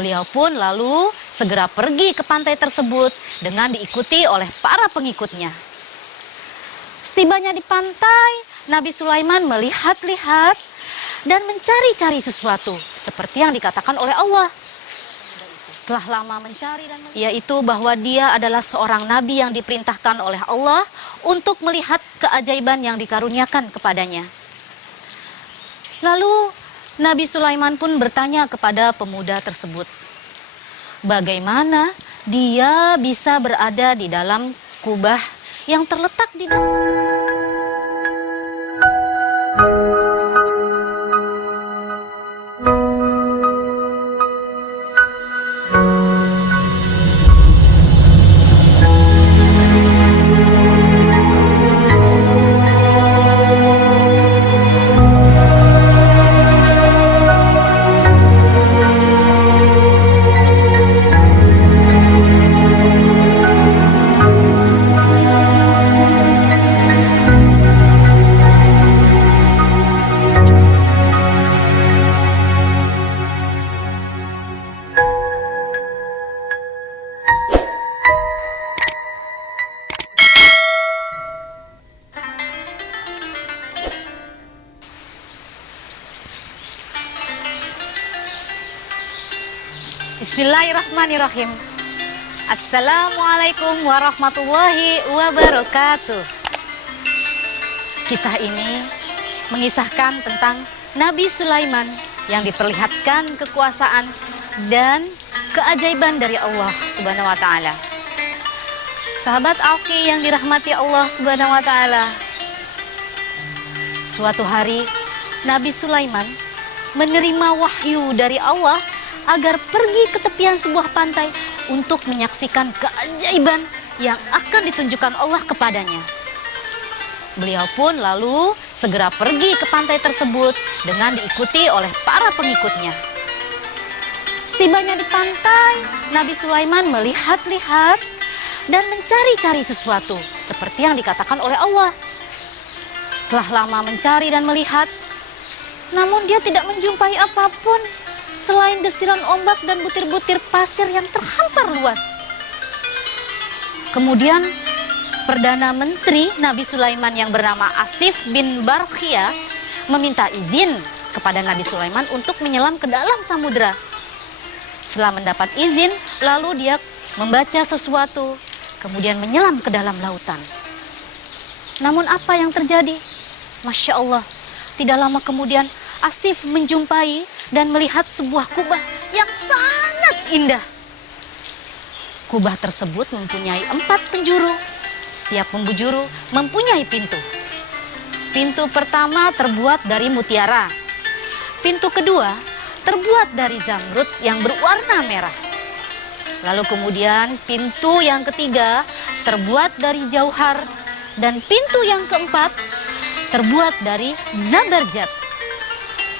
Beliau pun lalu segera pergi ke pantai tersebut dengan diikuti oleh para pengikutnya. Setibanya di pantai, Nabi Sulaiman melihat-lihat dan mencari-cari sesuatu seperti yang dikatakan oleh Allah. Setelah lama mencari yaitu bahwa dia adalah seorang nabi yang diperintahkan oleh Allah untuk melihat keajaiban yang dikaruniakan kepadanya. Lalu Nabi Sulaiman pun bertanya kepada pemuda tersebut, bagaimana dia bisa berada di dalam kubah yang terletak di dasar. Bismillahirrahmanirrahim. Assalamualaikum warahmatullahi wabarakatuh. Kisah ini mengisahkan tentang Nabi Sulaiman yang diperlihatkan kekuasaan dan keajaiban dari Allah Subhanahu wa taala. Sahabat Alki yang dirahmati Allah Subhanahu wa taala. Suatu hari Nabi Sulaiman menerima wahyu dari Allah agar pergi ke tepian sebuah pantai untuk menyaksikan keajaiban yang akan ditunjukkan Allah kepadanya. Beliau pun lalu segera pergi ke pantai tersebut dengan diikuti oleh para pengikutnya. Setibanya di pantai, Nabi Sulaiman melihat-lihat dan mencari-cari sesuatu seperti yang dikatakan oleh Allah. Setelah lama mencari dan melihat, namun dia tidak menjumpai apapun selain desiran ombak dan butir-butir pasir yang terhampar luas. Kemudian Perdana Menteri Nabi Sulaiman yang bernama Asif bin Barkhia meminta izin kepada Nabi Sulaiman untuk menyelam ke dalam samudera. Setelah mendapat izin, lalu dia membaca sesuatu, kemudian menyelam ke dalam lautan. Namun apa yang terjadi? Masya Allah, tidak lama kemudian Asif menjumpai dan melihat sebuah kubah yang sangat indah. Kubah tersebut mempunyai 4 penjuru. Setiap penjuru mempunyai pintu. Pintu pertama terbuat dari mutiara. Pintu kedua terbuat dari zamrud yang berwarna merah. Lalu kemudian pintu yang ketiga terbuat dari jauhar. Dan pintu yang keempat terbuat dari zabarjat.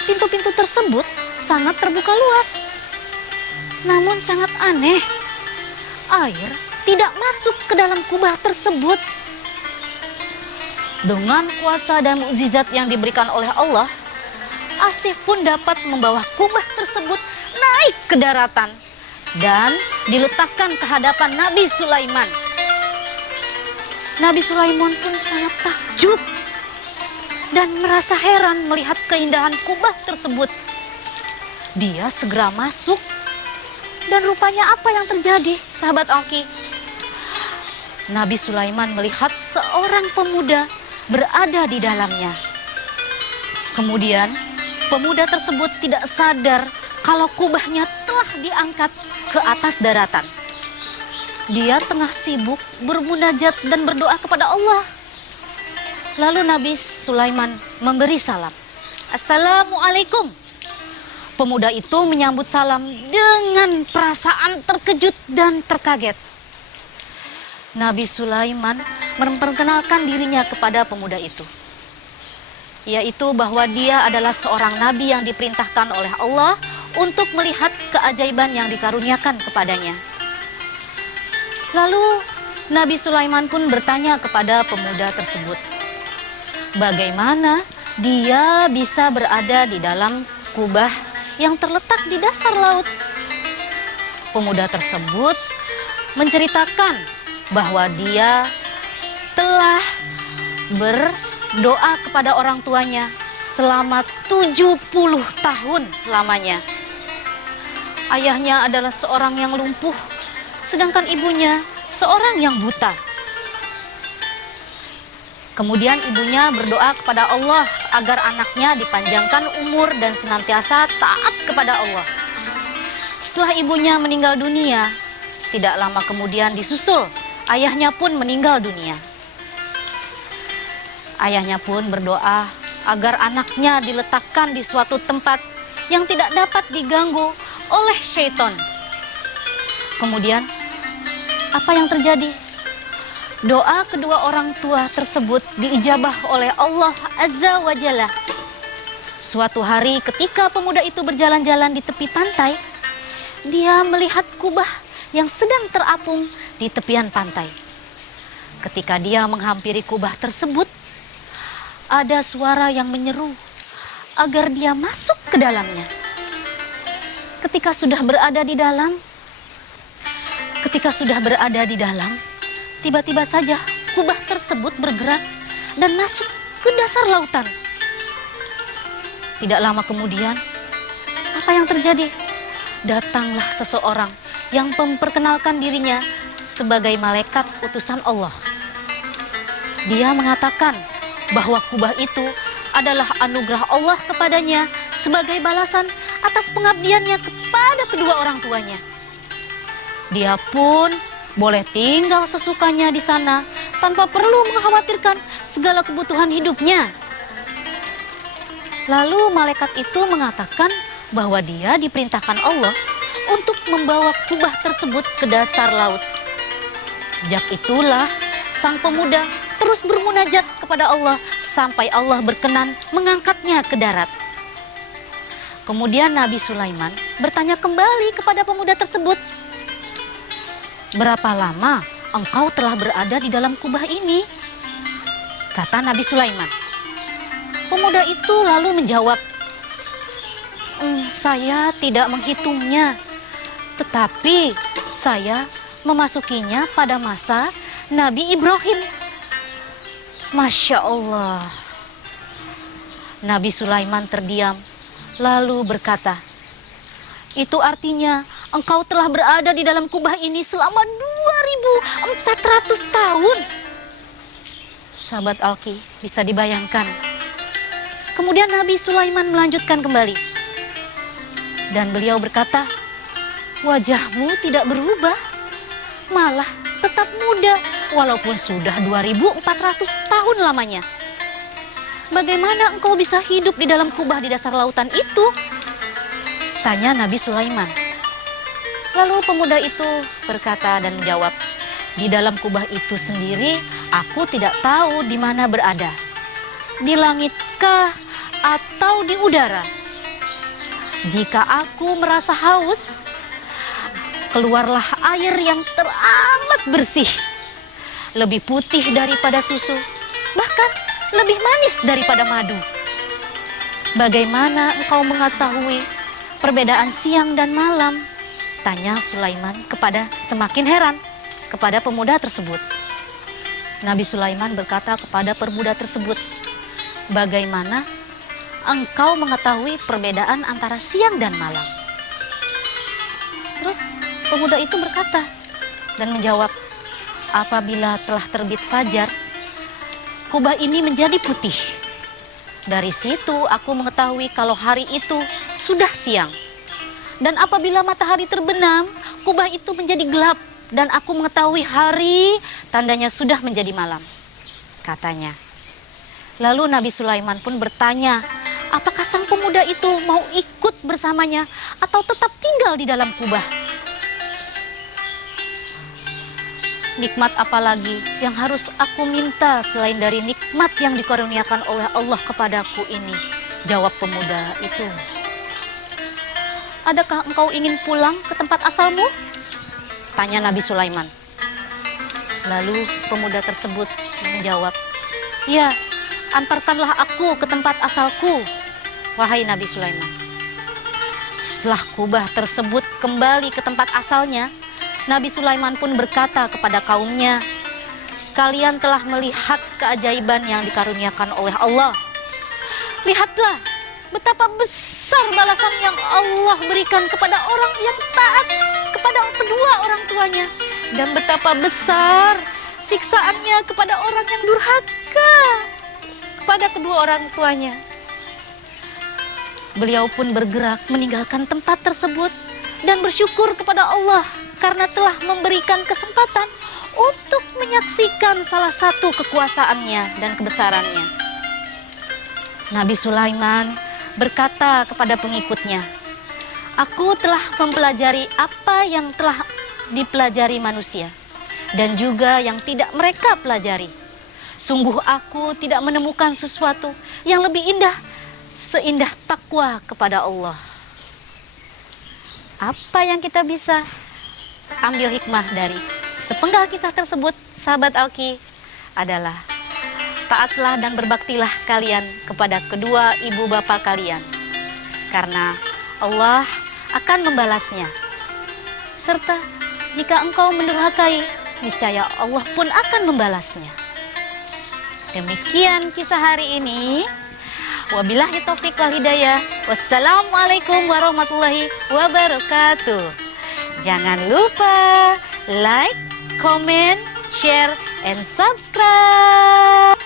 Pintu-pintu tersebut sangat terbuka luas. Namun sangat aneh, air tidak masuk ke dalam kubah tersebut. Dengan kuasa dan mukjizat yang diberikan oleh Allah, Asif pun dapat membawa kubah tersebut naik ke daratan dan diletakkan ke hadapan Nabi Sulaiman. Nabi Sulaiman pun sangat takjub dan merasa heran melihat keindahan kubah tersebut. Dia segera masuk dan rupanya apa yang terjadi, sahabat Alki? Nabi Sulaiman melihat seorang pemuda berada di dalamnya. Kemudian pemuda tersebut tidak sadar kalau kubahnya telah diangkat ke atas daratan. Dia tengah sibuk bermunajat dan berdoa kepada Allah. Lalu Nabi Sulaiman memberi salam. Assalamualaikum. Pemuda itu menyambut salam dengan perasaan terkejut dan terkaget. Nabi Sulaiman memperkenalkan dirinya kepada pemuda itu, yaitu bahwa dia adalah seorang nabi yang diperintahkan oleh Allah untuk melihat keajaiban yang dikaruniakan kepadanya. Lalu Nabi Sulaiman pun bertanya kepada pemuda tersebut, bagaimana dia bisa berada di dalam kubah yang terletak di dasar laut? Pemuda tersebut menceritakan bahwa dia telah berdoa kepada orang tuanya selama 70 tahun lamanya. Ayahnya adalah seorang yang lumpuh, sedangkan ibunya seorang yang buta. Kemudian ibunya berdoa kepada Allah agar anaknya dipanjangkan umur dan senantiasa taat kepada Allah. Setelah ibunya meninggal dunia, tidak lama kemudian disusul ayahnya pun meninggal dunia. Ayahnya pun berdoa agar anaknya diletakkan di suatu tempat yang tidak dapat diganggu oleh syaitan. Kemudian, apa yang terjadi? Doa kedua orang tua tersebut diijabah oleh Allah Azza wa Jalla. Suatu hari ketika pemuda itu berjalan-jalan di tepi pantai, dia melihat kubah yang sedang terapung di tepian pantai. Ketika dia menghampiri kubah tersebut, ada suara yang menyeru agar dia masuk ke dalamnya. Ketika sudah berada di dalam, tiba-tiba saja kubah tersebut bergerak dan masuk ke dasar lautan. Tidak lama kemudian, apa yang terjadi? Datanglah seseorang yang memperkenalkan dirinya sebagai malaikat utusan Allah. Dia mengatakan bahwa kubah itu adalah anugerah Allah kepadanya sebagai balasan atas pengabdiannya kepada kedua orang tuanya. Dia pun boleh tinggal sesukanya di sana tanpa perlu mengkhawatirkan segala kebutuhan hidupnya. Lalu malaikat itu mengatakan bahwa dia diperintahkan Allah untuk membawa kubah tersebut ke dasar laut. Sejak itulah sang pemuda terus bermunajat kepada Allah sampai Allah berkenan mengangkatnya ke darat. Kemudian Nabi Sulaiman bertanya kembali kepada pemuda tersebut, "Berapa lama engkau telah berada di dalam kubah ini?" Kata Nabi Sulaiman. Pemuda itu lalu menjawab, "Saya tidak menghitungnya, tetapi saya memasukinya pada masa Nabi Ibrahim." Masya Allah. Nabi Sulaiman terdiam, lalu berkata, "Itu artinya engkau telah berada di dalam kubah ini selama 2400 tahun. Sahabat Alki, bisa dibayangkan. Kemudian Nabi Sulaiman melanjutkan kembali. Dan beliau berkata, "Wajahmu tidak berubah, malah tetap muda walaupun sudah 2400 tahun lamanya. Bagaimana engkau bisa hidup di dalam kubah di dasar lautan itu?" Tanya Nabi Sulaiman. Lalu pemuda itu berkata dan menjawab, "Di dalam kubah itu sendiri aku tidak tahu di mana berada. Di langitkah atau di udara? Jika aku merasa haus, keluarlah air yang teramat bersih, lebih putih daripada susu, bahkan lebih manis daripada madu. Bagaimana engkau mengetahui perbedaan siang dan malam?" Tanya Sulaiman semakin heran kepada pemuda tersebut. Nabi Sulaiman berkata kepada pemuda tersebut, "Bagaimana engkau mengetahui perbedaan antara siang dan malam?" Terus pemuda itu berkata dan menjawab, "Apabila telah terbit fajar, kubah ini menjadi putih. Dari situ aku mengetahui kalau hari itu sudah siang. Dan apabila matahari terbenam, kubah itu menjadi gelap. Dan aku mengetahui hari tandanya sudah menjadi malam," katanya. Lalu Nabi Sulaiman pun bertanya, apakah sang pemuda itu mau ikut bersamanya atau tetap tinggal di dalam kubah. "Nikmat apalagi yang harus aku minta selain dari nikmat yang dikaruniakan oleh Allah kepadaku ini?" jawab pemuda itu. "Adakah engkau ingin pulang ke tempat asalmu?" tanya Nabi Sulaiman. Lalu pemuda tersebut menjawab, "Ya, antarkanlah aku ke tempat asalku, wahai Nabi Sulaiman." Setelah kubah tersebut kembali ke tempat asalnya, Nabi Sulaiman pun berkata kepada kaumnya, "Kalian telah melihat keajaiban yang dikaruniakan oleh Allah. Lihatlah betapa besar balasan yang Allah berikan kepada orang yang taat kepada kedua orang tuanya, dan betapa besar siksaannya kepada orang yang durhaka kepada kedua orang tuanya." Beliau pun bergerak meninggalkan tempat tersebut dan bersyukur kepada Allah karena telah memberikan kesempatan untuk menyaksikan salah satu kekuasaannya dan kebesarannya. Nabi Sulaiman berkata kepada pengikutnya, "Aku telah mempelajari apa yang telah dipelajari manusia dan juga yang tidak mereka pelajari. Sungguh aku tidak menemukan sesuatu yang lebih indah seindah takwa kepada Allah." Apa yang kita bisa ambil hikmah dari sepenggal kisah tersebut, sahabat Alki, adalah taatlah dan berbaktilah kalian kepada kedua ibu bapa kalian, karena Allah akan membalasnya. Serta jika engkau mendurhakai, niscaya Allah pun akan membalasnya. Demikian kisah hari ini. Wabillahi taufiq wal hidayah. Wassalamualaikum warahmatullahi wabarakatuh. Jangan lupa like, comment, share, and subscribe.